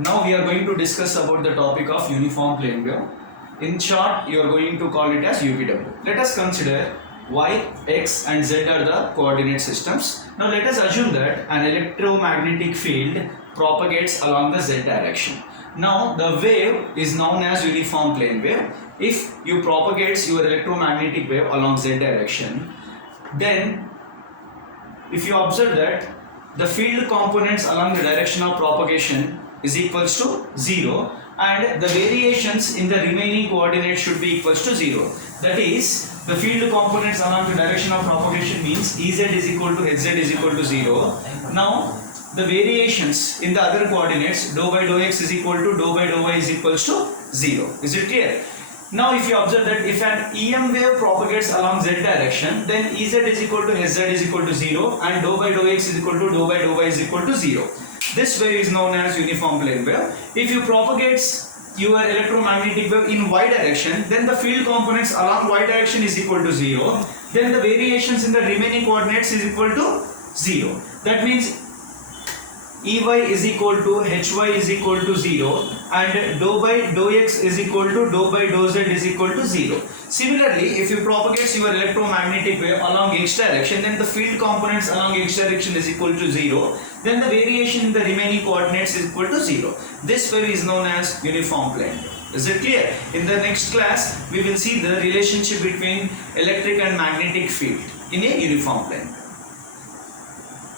Now we are going to discuss about the topic of uniform plane wave. In short, you are going to call it as UPW. Let us consider y, x and z are the coordinate systems. Now let us assume that an electromagnetic field propagates along the z direction. Now the wave is known as uniform plane wave. If you propagates your electromagnetic wave along z direction, then if you observe that the field components along the direction of propagation is equals to 0 and the variations in the remaining coordinates should be equals to 0. That is, the field components along the direction of propagation means Ez is equal to Hz is equal to 0. Now the variations in the other coordinates dou by dou x is equal to dou by dou y is equals to 0. Is it clear? Now if you observe that if an EM wave propagates along z direction, then Ez is equal to Hz is equal to 0 and dou by dou x is equal to dou by dou y is equal to 0. This wave is known as uniform plane wave. If you propagates your electromagnetic wave in y direction, then the field components along y direction is equal to 0. Then the variations in the remaining coordinates is equal to 0. That means Ey is equal to Hy is equal to 0 and dou by dou x is equal to dou by dou z is equal to 0. Similarly, if you propagate your electromagnetic wave along x direction, then the field components along x direction is equal to 0. Then the variation in the remaining coordinates is equal to 0. This wave is known as uniform plane wave. Is it clear? In the next class, we will see the relationship between electric and magnetic field in a uniform plane.